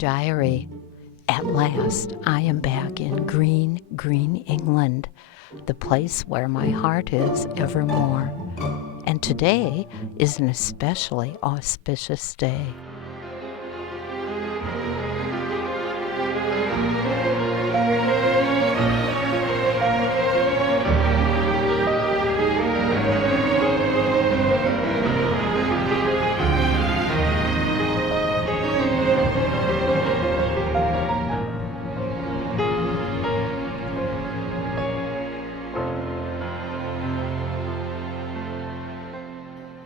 Diary. At last, I am back in green, green England, the place where my heart is evermore. And today is an especially auspicious day.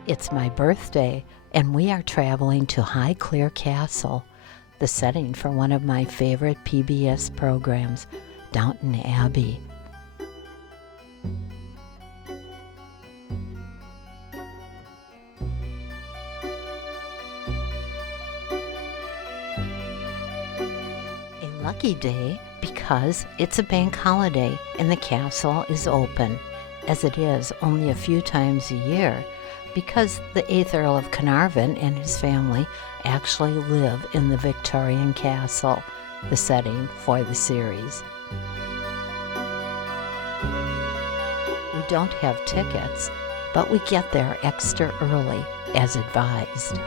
It's my birthday, and we are traveling to Highclere Castle, the setting for one of my favorite PBS programs, Downton Abbey. A lucky day because it's a bank holiday and the castle is open, as it is only a few times a year, because the 8th Earl of Carnarvon and his family actually live in the Victorian castle, the setting for the series. We don't have tickets, but we get there extra early, as advised.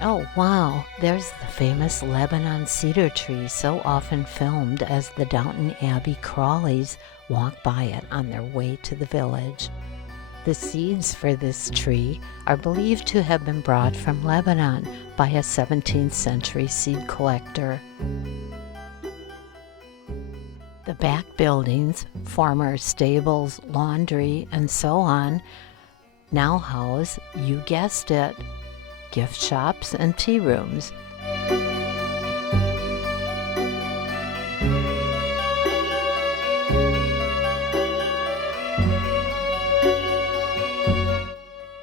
Oh wow, there's the famous Lebanon cedar tree so often filmed as the Downton Abbey Crawleys walk by it on their way to the village. The seeds for this tree are believed to have been brought from Lebanon by a 17th century seed collector. The back buildings, former stables, laundry, and so on, now house, you guessed it, gift shops and tea rooms.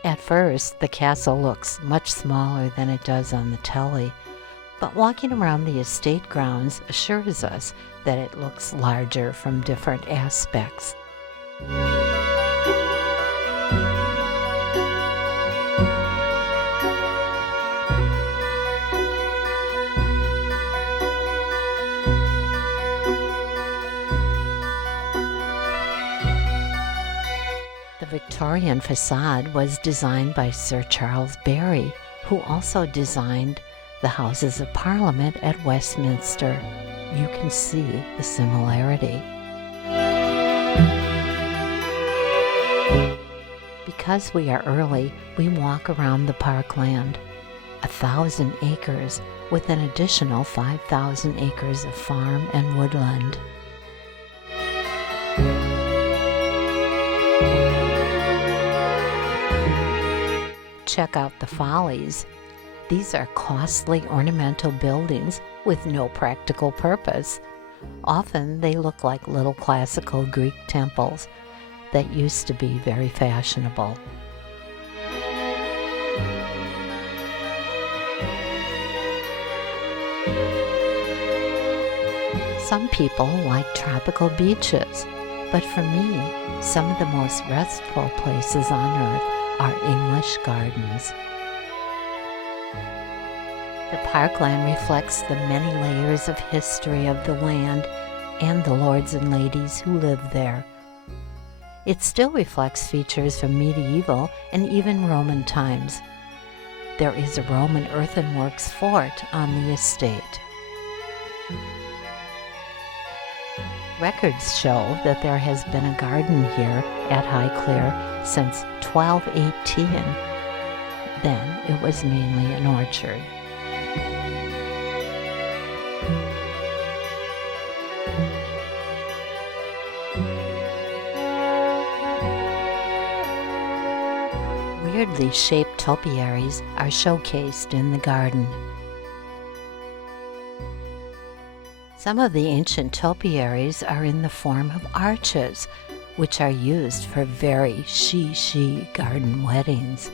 At first, the castle looks much smaller than it does on the telly, but walking around the estate grounds assures us that it looks larger from different aspects. The Victorian facade was designed by Sir Charles Barry, who also designed the Houses of Parliament at Westminster. You can see the similarity. Because we are early, we walk around the Parkland, 1,000 acres with an additional 5,000 acres of farm and woodland. Check out the Follies. These are costly ornamental buildings with no practical purpose. Often they look like little classical Greek temples that used to be very fashionable. Some people like tropical beaches, but for me, some of the most restful places on earth are English gardens. The Parkland reflects the many layers of history of the land and the lords and ladies who lived there. It still reflects features from medieval and even Roman times. There is a Roman earthenworks fort on the estate. Records show that there has been a garden here at Highclere since 1218. Then it was mainly an orchard. Weirdly shaped topiaries are showcased in the garden. Some of the ancient topiaries are in the form of arches, which are used for very she garden weddings.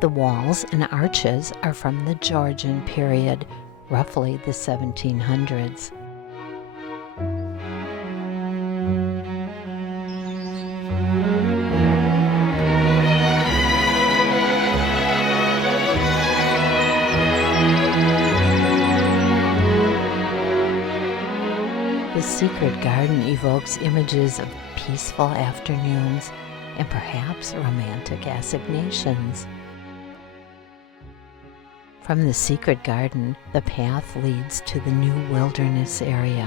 The walls and arches are from the Georgian period, roughly the 1700s. The secret garden evokes images of peaceful afternoons and perhaps romantic assignations. From the secret garden, the path leads to the new wilderness area.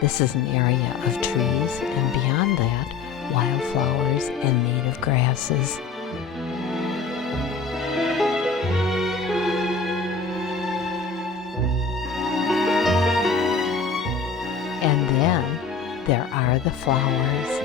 This is an area of trees, and beyond that, wildflowers and native grasses. And then there are the flowers.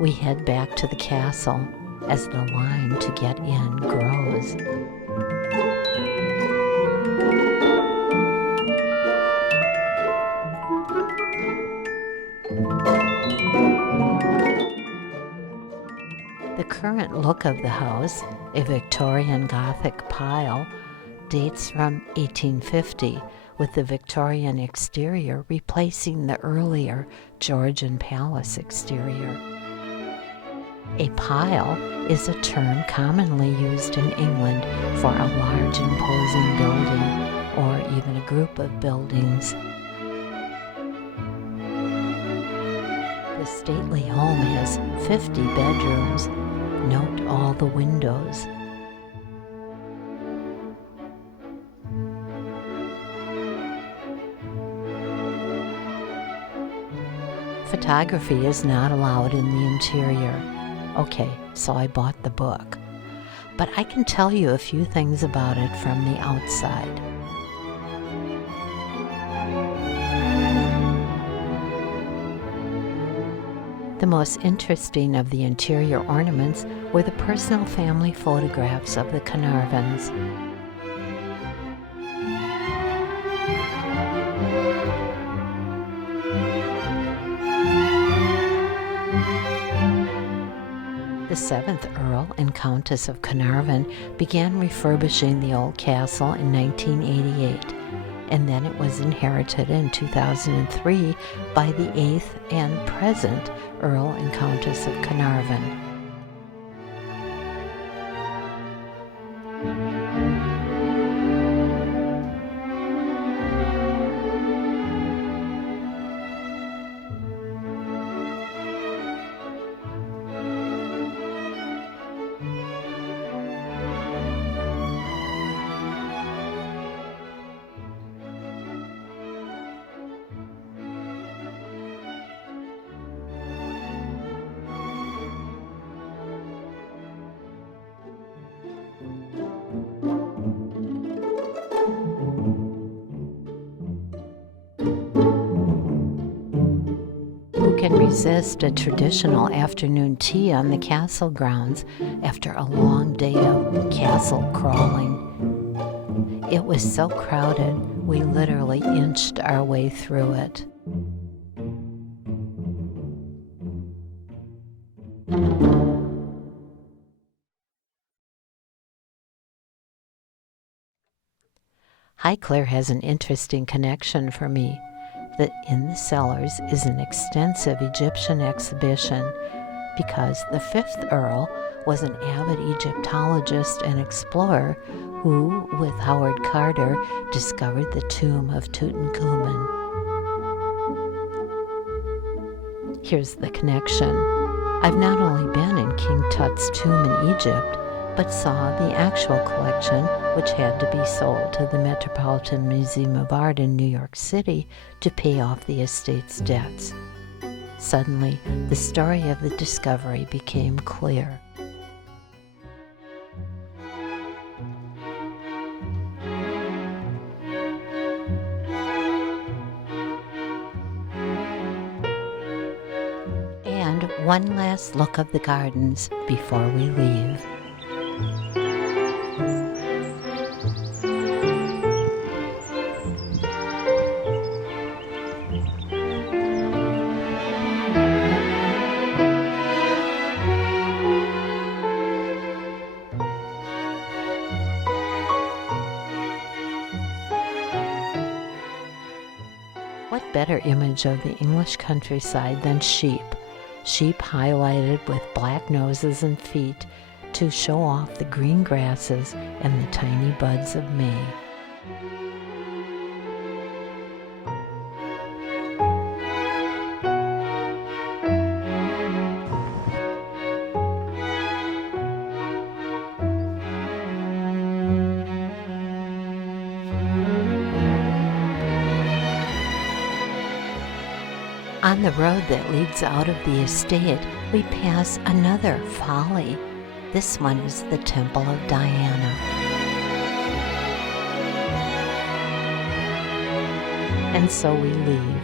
We head back to the castle as the line to get in grows. The current look of the house, a Victorian Gothic pile, dates from 1850, with the Victorian exterior replacing the earlier Georgian palace exterior. A pile is a term commonly used in England for a large imposing building or even a group of buildings. The stately home has 50 bedrooms. Note all the windows. Photography is not allowed in the interior. Okay, so I bought the book, but I can tell you a few things about it from the outside. The most interesting of the interior ornaments were the personal family photographs of the Carnarvons. The 7th Earl and Countess of Carnarvon began refurbishing the old castle in 1988, and then it was inherited in 2003 by the 8th and present Earl and Countess of Carnarvon. can resist a traditional afternoon tea on the castle grounds after a long day of castle crawling. It was so crowded, we literally inched our way through it. Highclere has an interesting connection for me. That in the cellars is an extensive Egyptian exhibition because the 5th Earl was an avid Egyptologist and explorer who, with Howard Carter, discovered the tomb of Tutankhamun. Here's the connection. I've not only been in King Tut's tomb in Egypt, but saw the actual collection, which had to be sold to the Metropolitan Museum of Art in New York City to pay off the estate's debts. Suddenly, the story of the discovery became clear. And one last look of the gardens before we leave. What better image of the English countryside than sheep? Sheep highlighted with black noses and feet to show off the green grasses and the tiny buds of May. On the road that leads out of the estate, we pass another folly. This one is the Temple of Diana. And so we leave,